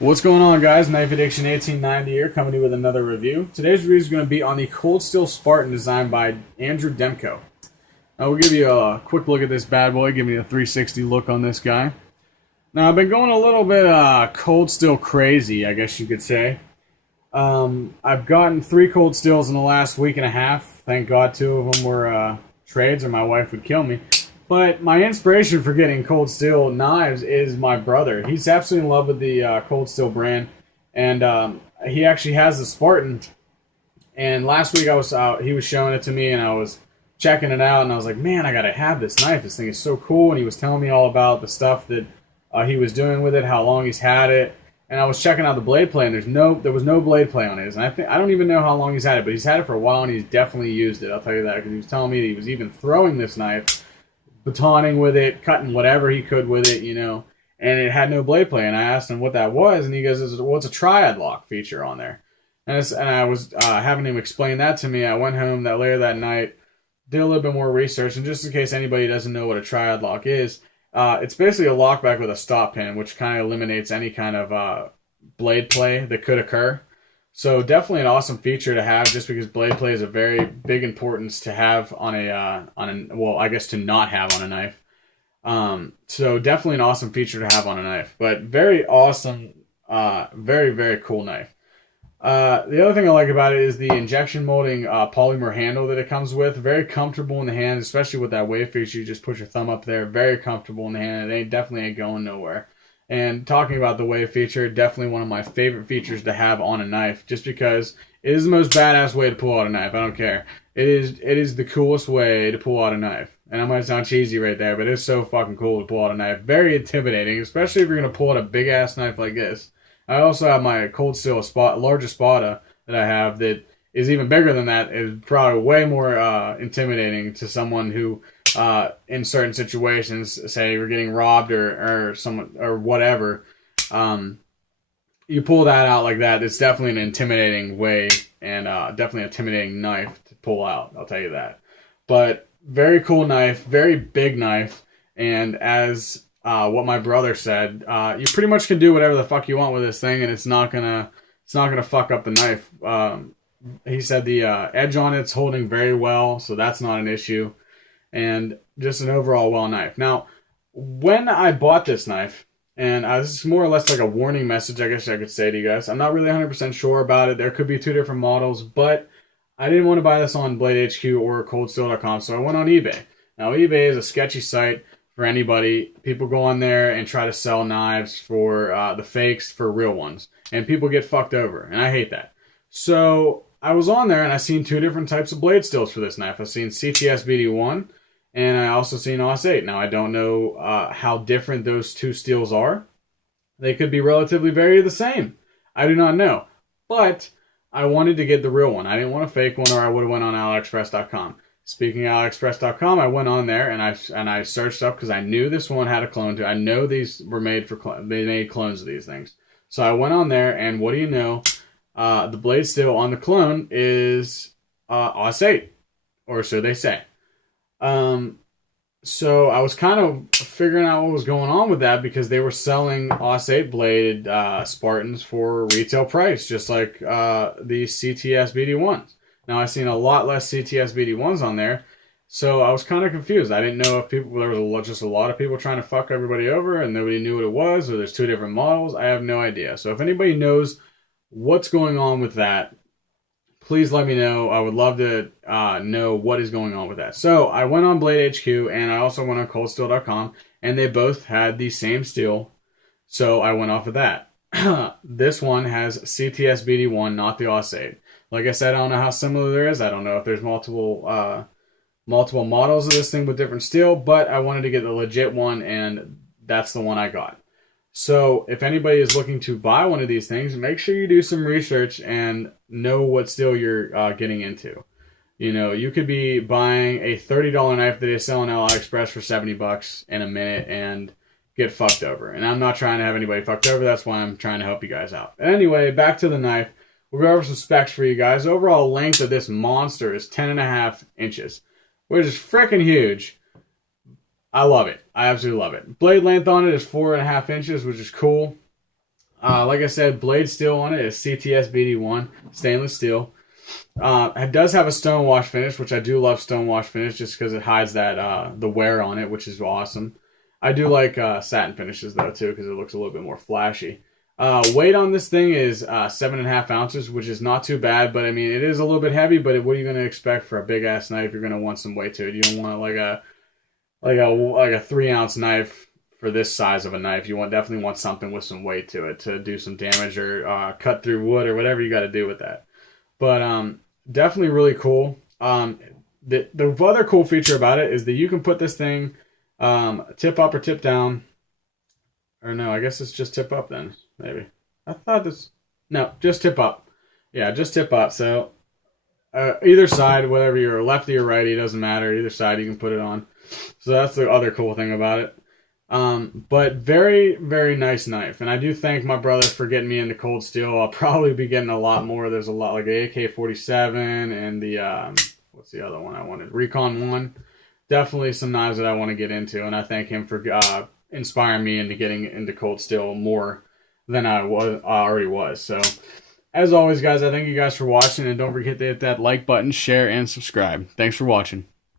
What's going on, guys? Knife Addiction 1890 here, coming to you with another review. Today's review is going to be on the Cold Steel Spartan designed by Andrew Demko. We'll give you a quick look at this bad boy, give you a 360 look on this guy. Now, I've been going a little bit Cold Steel crazy, I guess you could say. I've gotten 3 Cold Steels in the last week and a half. Thank God 2 of them were trades or my wife would kill me. But my inspiration for getting Cold Steel knives is my brother. He's absolutely in love with the Cold Steel brand, and he actually has the Spartan. And last week he was showing it to me, and I was checking it out, and I was like, man, I gotta have this knife. This thing is so cool. And he was telling me all about the stuff that he was doing with it, how long he's had it. And I was checking out the blade play, and there was no blade play on his. And I don't even know how long he's had it, but he's had it for a while, and he's definitely used it. I'll tell you that, because he was telling me that he was even throwing this knife, batoning with it, cutting whatever he could with it, and it had no blade play. And I asked him what that was, and he goes, "What's a triad lock feature on there?" And I was having him explain that to me. I went home later that night, did a little bit more research, and just in case anybody doesn't know what a triad lock is, it's basically a lockback with a stop pin, which kind of eliminates any kind of blade play that could occur. So definitely an awesome feature to have, just because blade play is a very big importance to have on I guess to not have on a knife. So definitely an awesome feature to have on a knife, but very awesome, very, very cool knife. The other thing I like about it is the injection molding polymer handle that it comes with. Very comfortable in the hand, especially with that wave feature. You just put your thumb up there. Very comfortable in the hand. It definitely ain't going nowhere. And talking about the wave feature, definitely one of my favorite features to have on a knife, just because it is the most badass way to pull out a knife. I don't care. It is the coolest way to pull out a knife. And I might sound cheesy right there, but it's so fucking cool to pull out a knife. Very intimidating, especially if you're going to pull out a big-ass knife like this. I also have my Cold Steel largest Spada that I have that is even bigger than that. Is probably way more intimidating to someone who, in certain situations, say you're getting robbed or someone or whatever, you pull that out like that. It's definitely an intimidating way and definitely an intimidating knife to pull out. I'll tell you that. But very cool knife, very big knife, and as what my brother said, you pretty much can do whatever the fuck you want with this thing, and it's not gonna fuck up the knife. He said the edge on it's holding very well, so that's not an issue, and just an overall well knife. Now, when I bought this knife, and this is more or less like a warning message, I guess I could say to you guys. I'm not really 100% sure about it. There could be 2 different models, but I didn't want to buy this on Blade HQ or ColdSteel.com, so I went on eBay. Now, eBay is a sketchy site for anybody. People go on there and try to sell knives for the fakes for real ones, and people get fucked over, and I hate that. So I was on there, and I seen 2 different types of blade steels for this knife. I've seen CTS BD1, and I also seen OS 8. Now, I don't know how different those 2 steels are. They could be relatively very the same. I do not know, but I wanted to get the real one. I didn't want a fake one, or I would have went on AliExpress.com. Speaking of AliExpress.com, I went on there and I searched up, because I knew this one had a clone to it. I know these were made they made clones of these things. So I went on there, and what do you know? The blade steel on the clone is OS 8, or so they say. So I was kind of figuring out what was going on with that, because they were selling OS 8 bladed Spartans for retail price, just like the CTS BD1s. Now, I've seen a lot less CTS BD1s on there, so I was kind of confused. I didn't know if there was just a lot of people trying to fuck everybody over and nobody knew what it was, or there's 2 different models. I have no idea. So if anybody knows what's going on with that, please let me know. I would love to know what is going on with that. So I went on Blade HQ, and I also went on ColdSteel.com, and they both had the same steel, so I went off of that. This one has CTS BD1, not the OS 8. Like I said, I don't know how similar there is. I don't know if there's multiple models of this thing with different steel, but I wanted to get the legit one, and that's the one I got. So if anybody is looking to buy one of these things, make sure you do some research and know what steel you're getting into. You could be buying a $30 knife that they sell on AliExpress for $70 in a minute and get fucked over. And I'm not trying to have anybody fucked over. That's why I'm trying to help you guys out. Anyway, back to the knife. We'll go over some specs for you guys. Overall length of this monster is 10.5 inches, which is freaking huge. I love it. I absolutely love it. Blade length on it is 4.5 inches, which is cool. Like I said, blade steel on it is CTS BD1 stainless steel. It does have a stone wash finish, which I do love stone wash finish just because it hides that the wear on it, which is awesome. I do like satin finishes though too because it looks a little bit more flashy. Weight on this thing is 7.5 ounces, which is not too bad, but I mean it is a little bit heavy. But what are you going to expect for a big ass knife? You're going to want some weight to it. You don't want like a 3 ounce knife for this size of a knife. You definitely want something with some weight to it to do some damage or cut through wood or whatever you got to do with that. But definitely really cool. The other cool feature about it is that you can put this thing tip up or tip down. Or no, I guess it's just tip up then. Maybe. I thought this... No, just tip up. Yeah, just tip up. So either side, whether you're lefty or righty, doesn't matter. Either side you can put it on. So that's the other cool thing about it. But very, very nice knife. And I do thank my brother for getting me into cold steel. I'll probably be getting a lot more. There's a lot like the AK-47 and the, what's the other one I wanted? Recon 1. Definitely some knives that I want to get into. And I thank him for inspiring me into getting into cold steel more than I already was. So as always, guys, I thank you guys for watching. And don't forget to hit that like button, share, and subscribe. Thanks for watching.